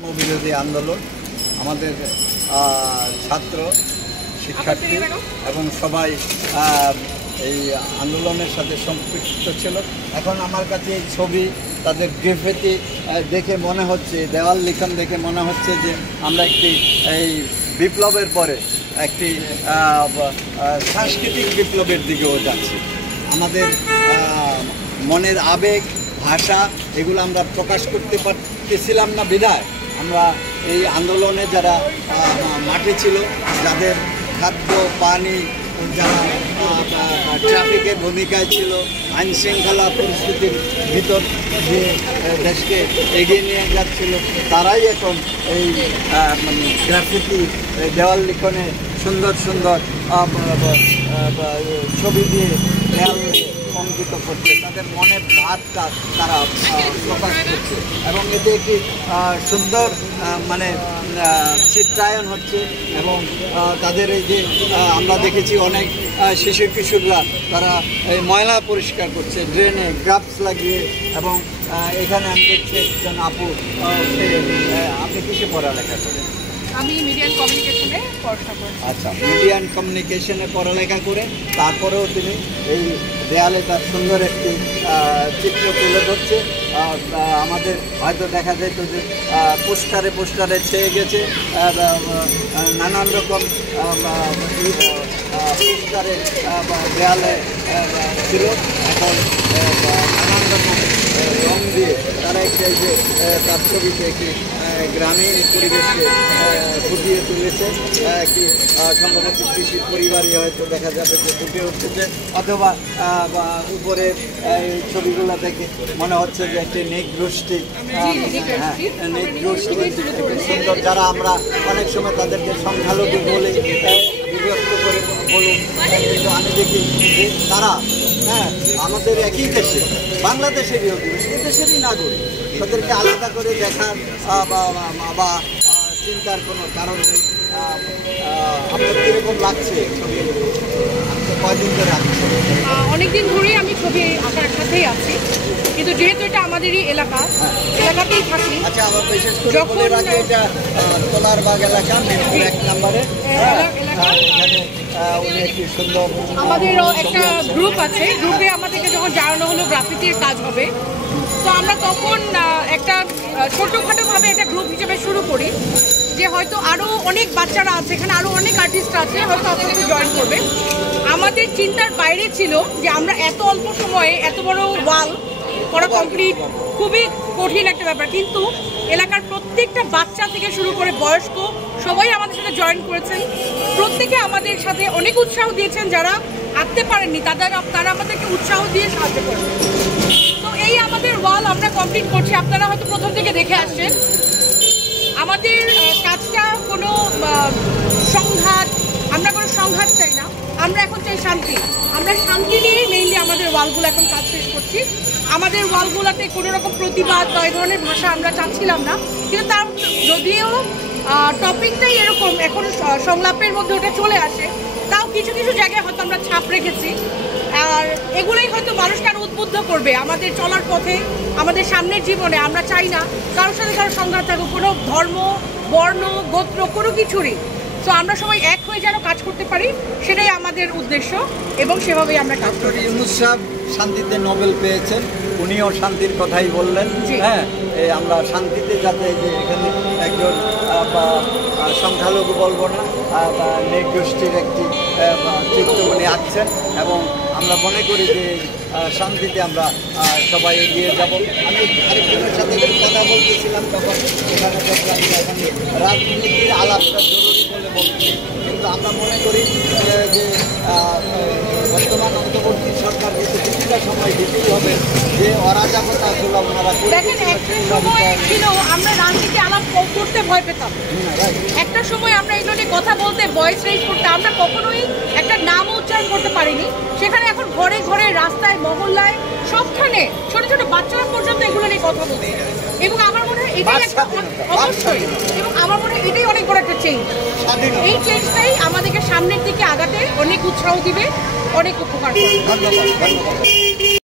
বিরোধী আন্দোলন আমাদের ছাত্র শিক্ষার্থী এবং সবাই এই আন্দোলনের সাথে সম্পৃক্ত ছিল। এখন আমার কাছে এই ছবি তাদের গ্রাফিতি দেখে মনে হচ্ছে, দেওয়াল লিখন দেখে মনে হচ্ছে যে আমরা একটি এই বিপ্লবের পরে একটি সাংস্কৃতিক বিপ্লবের দিকেও যাচ্ছি। আমাদের মনের আবেগ, ভাষা এগুলো আমরা প্রকাশ করতে পারতেছিলাম না বিধায় আমরা এই আন্দোলনে যারা মাঠে ছিল, যাদের খাদ্য পানি, যারা ট্রাফিকের ভূমিকায় ছিল, আইনশৃঙ্খলা পরিস্থিতির ভিতর যে দেশকে এগিয়ে নিয়ে যাচ্ছিল, তারাই এখন এই গ্রাফিতি দেওয়াল লিখনে সুন্দর সুন্দর ছবি দিয়ে দেওয়াল অঙ্কিত করছে, তাদের মনের ভাবটা তারা প্রকাশ করছে এবং এতে একটি সুন্দর চিত্রায়ন হচ্ছে। এবং তাদের এই যে আমরা দেখেছি অনেক শিশু কিশোররা তারা এই ময়লা পরিষ্কার করছে ড্রেনে গ্রাফস লাগিয়ে। এবং এখানে আমি দেখছি একজন আপু, আপনি কিসে পড়ালেখা করেন? আমি মিডিয়া কমিউনিকেশনে পড়াশোনা করি। আচ্ছা, মিডিয়া অ্যান্ড কমিউনিকেশনে পড়ালেখা করে তারপরেও তিনি এই দেয়ালে তার সুন্দর একটি চিত্র তুলে ধরছে। আমাদের হয়তো দেখা যেত যে পোস্টারে ছেয়ে গেছে, নানান রকম পোস্টারে দেয়ালে ছিল, এখন নানান রকম রং দিয়ে তারা একটি যে তার ছবিতে একটি গ্রামীণ পরিবেশকে ফুটিয়ে তুলেছে। একটি সম্ভবত কৃষি পরিবারই হয়তো দেখা যাবে যে ফুটে উঠতেছে, অথবা উপরের ছবিগুলো দেখে মনে হচ্ছে যে একটি নেগ্রোষ্ঠী সুন্দর, যারা আমরা অনেক সময় তাদেরকে সংখ্যালঘু বলে বিভক্ত করে বলুন, কিন্তু আমি দেখি যে তারা আমাদের একই দেশে, বাংলাদেশেরই অধিবাসী, দেশেরই নাগরিক, তাদেরকে আলাদা করে দেখার বা চিন্তার কোনো কারণ নেই। আপনার কীরকম লাগছে ছবি কয়দিন ধরে আঁকছে? অনেকদিন ধরেই আমি ছবি আঁকার সাথেই আছি, কিন্তু যেহেতু এটা আমাদেরই এলাকাতেই থাকি। আচ্ছা, আবার বিশেষ করে এটা তোলারবাগ এলাকা, মিরপুর 1 নম্বরে এখানে উনি একটি সুন্দর, আমাদেরও একটা গ্রুপ আছে, গ্রুপে আমাদেরকে যখন জানানো হলো গ্রাফিতির কাজ হবে, তো আমরা তখন একটা ছোটোখাটোভাবে একটা গ্রুপ হিসেবে শুরু করি যে হয়তো আরও অনেক বাচ্চারা আছে এখানে, আরও অনেক আর্টিস্ট আছে, হয়তো আপনাদের জয়েন করবে। আমাদের চিন্তার বাইরে ছিল যে আমরা এত অল্প সময়ে এত বড় ওয়াল করা কমপ্লিট খুবই কঠিন একটা ব্যাপার, কিন্তু এলাকার প্রত্যেকটা বাচ্চা থেকে শুরু করে বয়স্ক সবাই আমাদের সাথে জয়েন করেছেন। প্রত্যেকে আমাদের সাথে অনেক উৎসাহ দিয়েছেন, যারা আঁকতে পারেননি তারা আমাদেরকে উৎসাহ দিয়ে সাহায্য করেন। তো এই আমাদের ওয়াল আমরা কমপ্লিট করছি, আপনারা হয়তো প্রথম থেকে দেখে আসছেন। আমাদের কাজটা কোনো সংঘাত চাই না, আমরা এখন চাই শান্তি। আমরা শান্তি নিয়েই মেইনলি আমাদের ওয়ালগুলো এখন কাজ শেষ করছি। আমাদের ওয়ালগুলোতে কোনো রকম প্রতিবাদ বা এই ধরনের ভাষা আমরা চাচ্ছিলাম না, কিন্তু তার যদিও টপিকটাই এরকম এখন সংলাপের মধ্যে ওটা চলে আসে, তাও কিছু কিছু জায়গায় হয়তো আমরা ছাপ রেখেছি। আর এগুলোই হয়তো মানুষকে আরও উদ্বুদ্ধ করবে আমাদের চলার পথে, আমাদের সামনের জীবনে। আমরা চাই না কারোর সাথে কারোর সংঘাত থাকুক, কোনো ধর্ম, বর্ণ, গোত্র কোনো কিছুরই। তো আমরা সবাই এক হয়ে যেন কাজ করতে পারি, সেটাই আমাদের উদ্দেশ্য এবং সেভাবেই আমরা কাজ করি। ইউনূস সাহেব শান্তিতে নোবেল পেয়েছেন, উনিও শান্তির কথাই বললেন। আমরা শান্তিতে যাতে যে এখানে একজন সংখ্যালঘু বলবো না, নেগোষ্ঠীর একটি চিত্র উনি আঁকছেন, এবং আমরা মনে করি যে শান্তিতে আমরা সবাই এগিয়ে যাব। আমি আরেকজনের সাথে কথা বলতেছিলাম, তখন এখানে দেখলাম যে এখানে রাজনীতির আলাপটা জরুরি বলে বলছি, কিন্তু আমরা মনে করি যে বর্তমান অন্তর্বর্তী সরকার কিন্তু কিছুটা সময় দিতেই হবে যে অরাজকতাগুলো ওনারা দেখেন। একটা সময় ছিল আমরা রাজনীতি আলাপ করতে ভয় পেতাম, একটা সময় আমরা এগুলো নিয়ে কথা বলতে, ভয়েস রেজ করতে আমরা কখনোই একটা নাম উচ্চারণ করতে পারিনি। সেখানে এখন ঘরে ঘরে, রাস্তায়, মহল্লায়, সবখানে ছোট ছোট বাচ্চারা পর্যন্ত এগুলো নিয়ে কথা বলছে। এবং আমার মনে হয় এটাই একটা অবশ্যই, এবং আমার মনে হয় এটাই অনেক বড় একটা চেঞ্জ। এই চেঞ্জটাই আমাদেরকে সামনের দিকে আগাতে অনেক উৎসাহ দিবে, অনেক উপকার করবে। ধন্যবাদ।